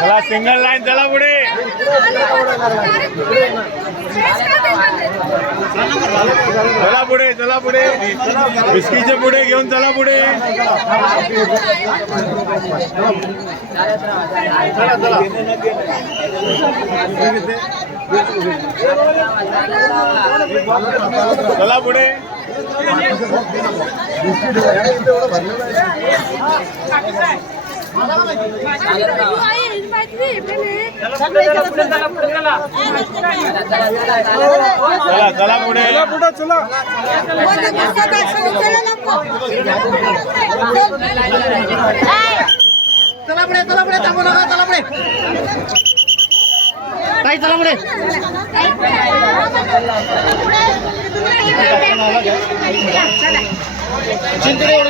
चला single line, चला पुढे, चला पुढे, चला पुढे, बिस्कीचे पुढे घेऊन चला पुढे, चला पुढे, चला चला पुढे, पुढे चला, चला पुढे, चला पुढे, थांबू नका, चला पुढे, ताई चला पुढे, चिंचणी